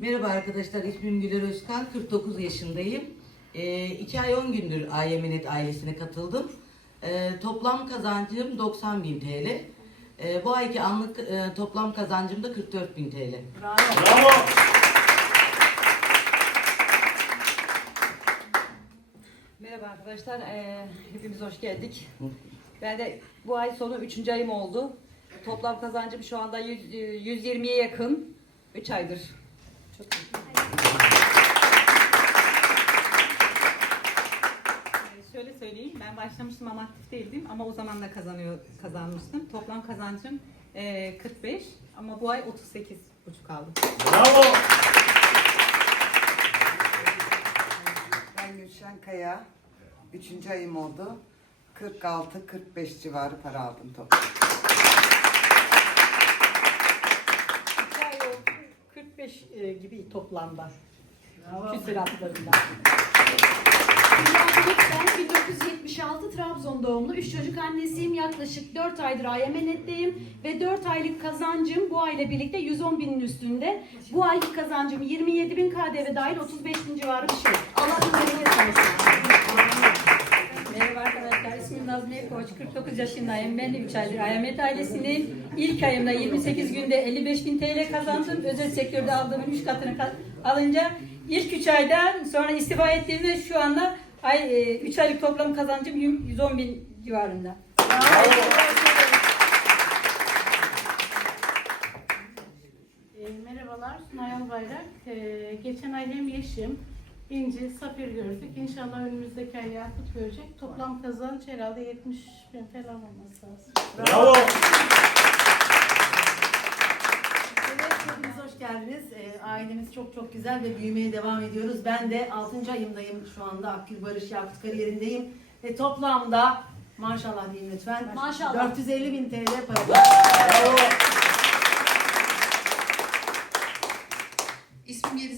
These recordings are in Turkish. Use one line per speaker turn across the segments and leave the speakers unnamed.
Merhaba arkadaşlar, ismim Güler Özkan, 49 yaşındayım. 2 ay 10 gündür Ayemenet ailesine katıldım. Ee, toplam kazancım 90 bin TL. Ee, bu ayki anlık e, toplam kazancım da 44 bin TL.
Bravo.
Merhaba arkadaşlar, eee, hepimiz hoş geldik. Ben de bu ay sonu 3. ayım oldu. Toplam kazancım şu anda 100, e, 120'ye yakın. 3 aydır. Çok
Ee, Şöyle söyleyeyim, ben başlamıştım ama aktif değildim ama o zaman da kazanıyor kazanmıştım. Toplam kazancım eee, 45 ama bu ay 38 buçuk aldım.
Bravo.
Ben Gülşen Kaya. Üçüncü ayım oldu. 46-45 civarı para aldım toplam.
2 ay oldu. 45 e, gibi toplamda. Küsuratlarında.
Ben 1976 Trabzon doğumlu 3 çocuk annesiyim. Yaklaşık 4 aydır Ayamenet'teyim ve 4 aylık kazancım bu ayla birlikte 110 binin üstünde. Bu ayki kazancım 27 bin KDV dahil 35 bin civarı bir şey. Allah'ın bereket versin.
Merhaba arkadaşlar, ismim Nazmiye Koç, 49 yaşındayım. Ben de 3 aydır Ayamet ailesinin ilk ayımda 28 günde 55 bin TL kazandım. Özel sektörde aldığımın 3 katını ka- alınca ilk 3 aydan sonra istifa ettiğimde şu anda ay, 3 aylık toplam kazancım 110 bin civarında.
E, merhabalar, Sunay Albayrak. E, geçen ay hem Yeşim, İnci, Safir gördük. İnşallah önümüzdeki ay Yakut görecek. Toplam kazanç herhalde 70 bin falan olması lazım.
Bravo.
Evet, hepiniz hoş geldiniz. Ee, ailemiz çok çok güzel ve büyümeye devam ediyoruz. Ben de 6. ayımdayım şu anda. Akgül Barış Yakut kariyerindeyim. Ve toplamda maşallah diyeyim lütfen.
Maşallah.
450 bin TL para.
Bravo.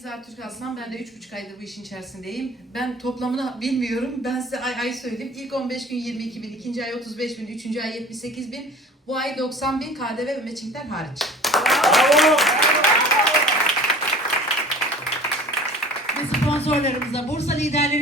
Yeliz Ertürk Aslan. Ben de üç buçuk aydır bu işin içerisindeyim. Ben toplamını bilmiyorum. Ben size ay ay söyleyeyim. İlk 15 gün 22 bin, ikinci ay 35 bin, üçüncü ay 78 bin. Bu ay 90 bin KDV ve matchingler hariç.
Bravo.
ve sponsorlarımıza, Bursa liderlerimize